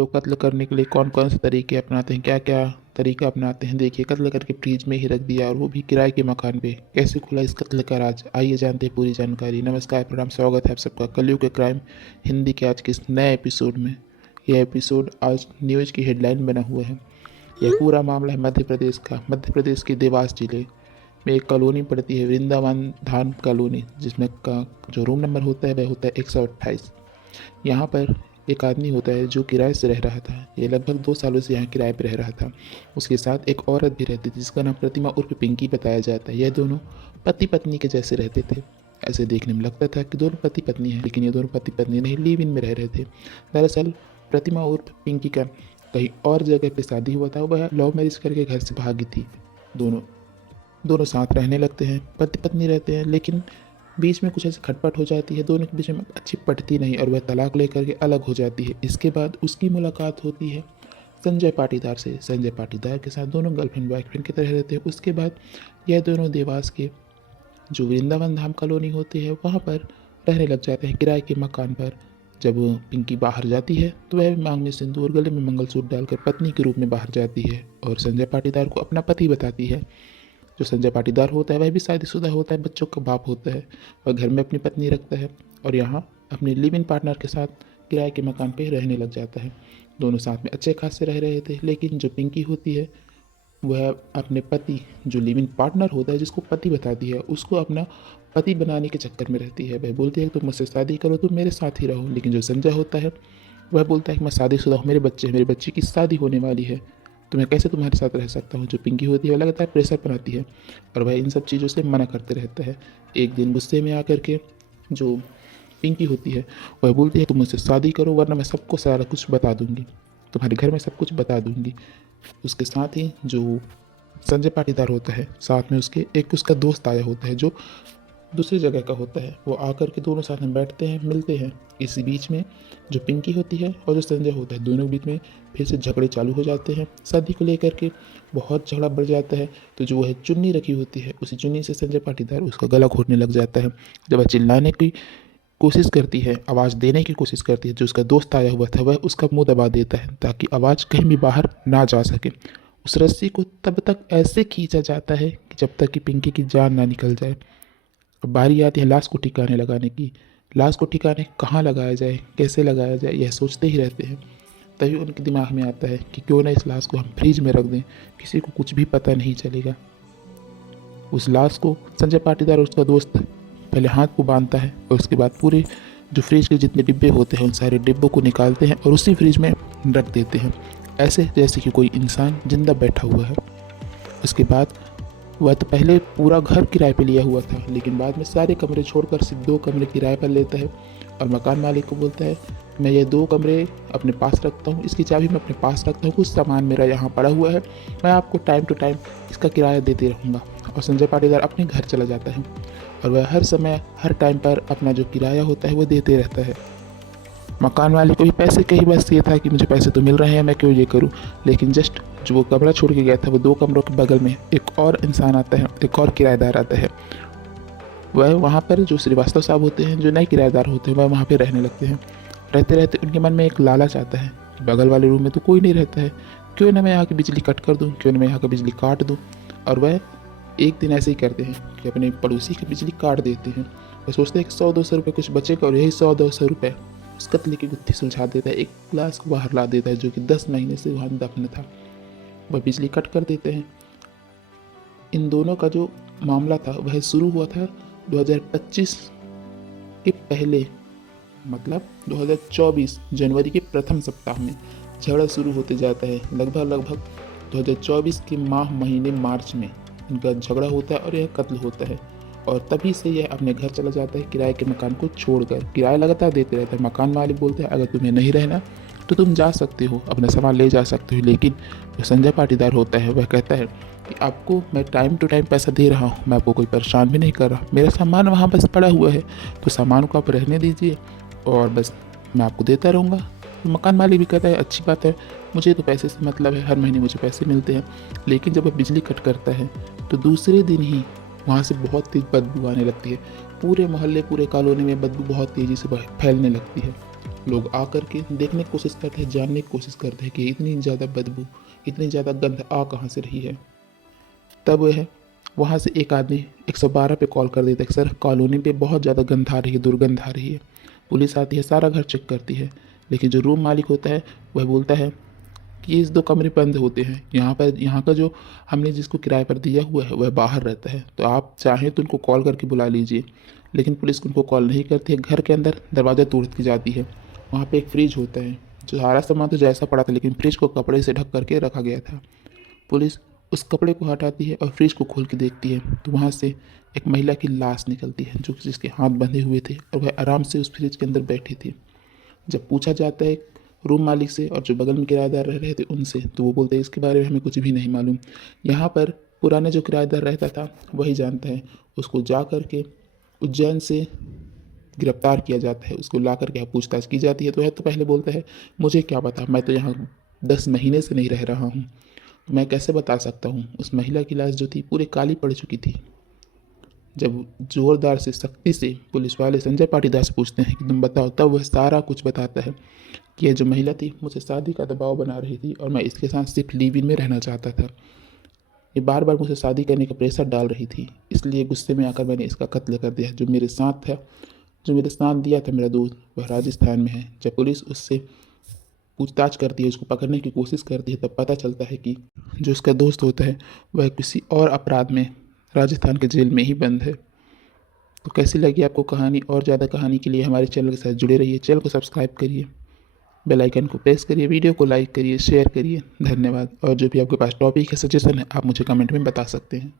लोग कत्ल करने के लिए कौन कौन से तरीके अपनाते हैं, क्या क्या तरीका अपनाते हैं। देखिए, कत्ल करके फ्रिज में ही रख दिया और वो भी किराए के मकान पे। कैसे खुला इस कत्ल का राज, आइए जानते हैं पूरी जानकारी। नमस्कार, प्रणाम, स्वागत है आप सबका कलयुग के क्राइम हिंदी के आज के इस नए एपिसोड में। यह एपिसोड आज न्यूज़ की हेडलाइन बना हुआ है। यह पूरा मामला है मध्य प्रदेश का। मध्य प्रदेश के देवास जिले में एक कॉलोनी पड़ती है, वृंदावन धाम कॉलोनी, जिसमें का जो रूम नंबर होता है वह होता है 128। यहाँ पर एक आदमी होता है जो किराए से रह रहा था। ये लगभग 2 सालों से यहाँ किराए पर रह रहा था। उसके साथ एक औरत भी रहती थी जिसका नाम प्रतिमा उर्फ पिंकी बताया जाता है। यह दोनों पति पत्नी के जैसे रहते थे। ऐसे देखने में लगता था कि दोनों पति पत्नी हैं, लेकिन ये दोनों पति पत्नी नहीं, लिव इन में रह रहे थे। दरअसल प्रतिमा उर्फ पिंकी का कहीं और जगह पे शादी हुआ था। वह लव मैरिज करके घर से भागी थी। दोनों दोनों साथ रहने लगते हैं, पति पत्नी रहते हैं, लेकिन बीच में कुछ ऐसी खटपट हो जाती है। दोनों के बीच में अच्छी पटती नहीं और वह तलाक लेकर के अलग हो जाती है। इसके बाद उसकी मुलाकात होती है संजय पाटीदार से। संजय पाटीदार के साथ दोनों गर्लफ्रेंड बॉयफ्रेंड की तरह रहते हैं। उसके बाद यह दोनों देवास के जो वृंदावन धाम कॉलोनी होती है वहाँ पर रहने लग जाते हैं, किराए के मकान पर। जब पिंकी बाहर जाती है तो वह मांग में सिंदूर, गले में मंगलसूत्र डालकर पत्नी के रूप में बाहर जाती है और संजय पाटीदार को अपना पति बताती है। जो संजय पाटीदार होता है वह भी शादीशुदा होता है, बच्चों का बाप होता है। वह घर में अपनी पत्नी रखता है और यहाँ अपने लिव इन पार्टनर के साथ किराए के मकान पे रहने लग जाता है। दोनों साथ में अच्छे खासे रह रहे थे, लेकिन जो पिंकी होती है वह अपने पति, जो लिव इन पार्टनर होता है जिसको पति बताती है, उसको अपना पति बनाने के चक्कर में रहती है। वह बोलती है कि तुम मुझसे शादी करो, तुम मेरे साथ ही रहो। लेकिन जो संजय होता है वह बोलता है कि मैं शादीशुदा हूँ, मेरे बच्चे हैं, मेरे बच्चे की शादी होने वाली है, तो मैं कैसे तुम्हारे साथ रह सकता हूँ। जो पिंकी होती है वह लगातार प्रेशर बनाती है और वह इन सब चीज़ों से मना करते रहता है। एक दिन गुस्से में आकर के जो पिंकी होती है वह बोलती है तुम मुझसे शादी करो वरना मैं सबको सारा कुछ बता दूंगी, तुम्हारे घर में सब कुछ बता दूंगी। उसके साथ ही जो संजय पाटीदार होता है, साथ में उसके एक उसका दोस्त आया होता है जो दूसरी जगह का होता है। वो आकर के दोनों साथ में बैठते हैं, मिलते हैं। इसी बीच में जो पिंकी होती है और जो संजय होता है, दोनों के बीच में फिर से झगड़े चालू हो जाते हैं। शादी को लेकर के बहुत झगड़ा बढ़ जाता है। तो जो वह चुन्नी रखी होती है, उसी चुन्नी से संजय पाटीदार उसका गला घोटने लग जाता है। जब वह चिल्लाने की कोशिश करती है, आवाज़ देने की कोशिश करती है, जो उसका दोस्त आया हुआ था वह उसका मुंह दबा देता है ताकि आवाज़ कहीं भी बाहर ना जा सके। उस रस्सी को तब तक ऐसे खींचा जाता है कि जब तक कि पिंकी की जान ना निकल जाए। अब बारी आती है लाश को ठिकाने लगाने की। लाश को ठिकाने कहाँ लगाया जाए, कैसे लगाया जाए, यह सोचते ही रहते हैं। तभी उनके दिमाग में आता है कि क्यों ना इस लाश को हम फ्रिज में रख दें, किसी को कुछ भी पता नहीं चलेगा। उस लाश को संजय पाटीदार और उसका दोस्त पहले हाथ को बांधता है और उसके बाद पूरे जो फ्रिज के जितने डिब्बे होते हैं उन सारे डिब्बों को निकालते हैं और उसी फ्रिज में रख देते हैं, ऐसे जैसे कि कोई इंसान जिंदा बैठा हुआ है। उसके बाद वह तो पहले पूरा घर किराए पे लिया हुआ था, लेकिन बाद में सारे कमरे छोड़कर सिर्फ 2 कमरे किराए पर लेता है और मकान मालिक को बोलता है मैं ये 2 कमरे अपने पास रखता हूँ, इसकी चाबी मैं अपने पास रखता हूँ, कुछ सामान मेरा यहाँ पड़ा हुआ है, मैं आपको टाइम टू टाइम इसका किराया देते रहूँगा। और संजय पाटीदार अपने घर चला जाता है और वह हर समय हर टाइम पर अपना जो किराया होता है वो देते रहता है। मकान वाले को भी पैसे का ही बस ये था कि मुझे पैसे तो मिल रहे हैं, मैं क्यों ये करूं। लेकिन जस्ट जो वो कमरा छोड़ के गया था, वो 2 कमरों के बगल में एक और इंसान आता है, एक और किराएदार आता है। वह वहाँ पर जो श्रीवास्तव साहब होते हैं, जो नए किराएदार होते हैं, वह वहाँ पर रहने लगते हैं। रहते रहते उनके मन में एक लालच आता है कि बगल वाले रूम में तो कोई नहीं रहता है, क्यों ना मैं यहाँ की बिजली कट कर दूँ, क्यों ना मैं यहाँ की बिजली काट दूँ। और वह एक दिन ऐसे ही करते हैं कि अपने पड़ोसी की बिजली काट देते हैं। वह सोचते हैं कि 100-200 रुपये कुछ बचेगा और यही 100-200 रुपये उस कत्ले की गुत्थी सुलझा देता है। एक ग्लास को बाहर ला देता है जो कि 10 महीने से वहाँ दफन था। वह बिजली कट कर देते हैं। इन दोनों का जो मामला था वह शुरू हुआ था 2025 के पहले, मतलब 2024 जनवरी के प्रथम सप्ताह में झगड़ा शुरू होते जाता है। लगभग 2024 के महीने मार्च में इनका झगड़ा होता है और यह कत्ल होता है। और तभी से यह अपने घर चला जाता है किराए के मकान को छोड़कर। किराया लगातार देते रहता है। मकान मालिक बोलते हैं अगर तुम्हें नहीं रहना तो तुम जा सकते हो, अपना सामान ले जा सकते हो। लेकिन जो संजय पाटीदार होता है वह कहता है कि आपको मैं टाइम टू टाइम पैसा दे रहा हूँ, मैं आपको कोई परेशान भी नहीं कर रहा, मेरा सामान वहाँ बस पड़ा हुआ है, तो सामान को आप रहने दीजिए और बस मैं आपको देता रहूँगा। तो मकान मालिक भी कहता है अच्छी बात है, मुझे तो पैसे से मतलब है, हर महीने मुझे पैसे मिलते हैं। लेकिन जब वह बिजली कट करता है तो दूसरे दिन ही वहाँ से बहुत तेज बदबू आने लगती है। पूरे मोहल्ले, पूरे कॉलोनी में बदबू बहुत तेज़ी से फैलने लगती है। लोग आकर के देखने की कोशिश करते हैं, जानने की कोशिश करते हैं कि इतनी ज़्यादा बदबू, इतनी ज़्यादा गंध आ कहाँ से रही है। तब वह वहाँ से एक आदमी 112 पे कॉल कर देता है कि सर कॉलोनी पे बहुत ज़्यादा गंध आ रही है, दुर्गंध आ रही है। पुलिस आती है, सारा घर चेक करती है, लेकिन जो रूम मालिक होता है वह बोलता है कि ये 2 कमरे बंद होते हैं, यहाँ का जो हमने जिसको किराए पर दिया हुआ है वह बाहर रहता है, तो आप चाहें तो उनको कॉल करके बुला लीजिए। लेकिन पुलिस उनको कॉल नहीं करती है, घर के अंदर दरवाज़ा तोड़ के जाती है। वहाँ पे एक फ्रिज होता है, जो सारा सामान तो जैसा पड़ा था, लेकिन फ्रिज को कपड़े से ढक करके रखा गया था। पुलिस उस कपड़े को हटाती है और फ्रिज को खोल के देखती है, तो वहाँ से एक महिला की लाश निकलती है, जो जिसके हाथ बंधे हुए थे और वह आराम से उस फ्रिज के अंदर बैठी थी। जब पूछा जाता है रूम मालिक से और जो बगल में किराएदार रह रहे थे उनसे, तो वो बोलते हैं इसके बारे में हमें कुछ भी नहीं मालूम। यहाँ पर पुराना जो किराएदार रहता था वही जानता है। उसको जा कर के उज्जैन से गिरफ्तार किया जाता है, उसको ला कर के पूछताछ की जाती है, तो वह तो पहले बोलता है मुझे क्या पता, मैं तो यहाँ 10 महीने से नहीं रह रहा हूँ, तो मैं कैसे बता सकता हूँ। उस महिला की लाश जो थी पूरी काली पड़ चुकी थी। जब ज़ोरदार से सख्ती से पुलिस वाले संजय पाटीदार से पूछते हैं कि तुम बताओ, तब वह सारा कुछ बताता है कि यह जो महिला थी मुझे शादी का दबाव बना रही थी और मैं इसके साथ सिर्फ लिव इन में रहना चाहता था। ये बार बार मुझे शादी करने का प्रेशर डाल रही थी, इसलिए गुस्से में आकर मैंने इसका कत्ल कर दिया। जो मेरे साथ दिया था मेरा दोस्त, वह राजस्थान में है। जब पुलिस उससे पूछताछ करती है, उसको पकड़ने की कोशिश करती है, तब पता चलता है कि जो उसका दोस्त होता है वह किसी और अपराध में राजस्थान के जेल में ही बंद है। तो कैसी लगी आपको कहानी? और ज़्यादा कहानी के लिए हमारे चैनल के साथ जुड़े रहिए। चैनल को सब्सक्राइब करिए, बेल आइकन को प्रेस करिए, वीडियो को लाइक करिए, शेयर करिए। धन्यवाद। और जो भी आपके पास टॉपिक है, सजेशन है, आप मुझे कमेंट में बता सकते हैं।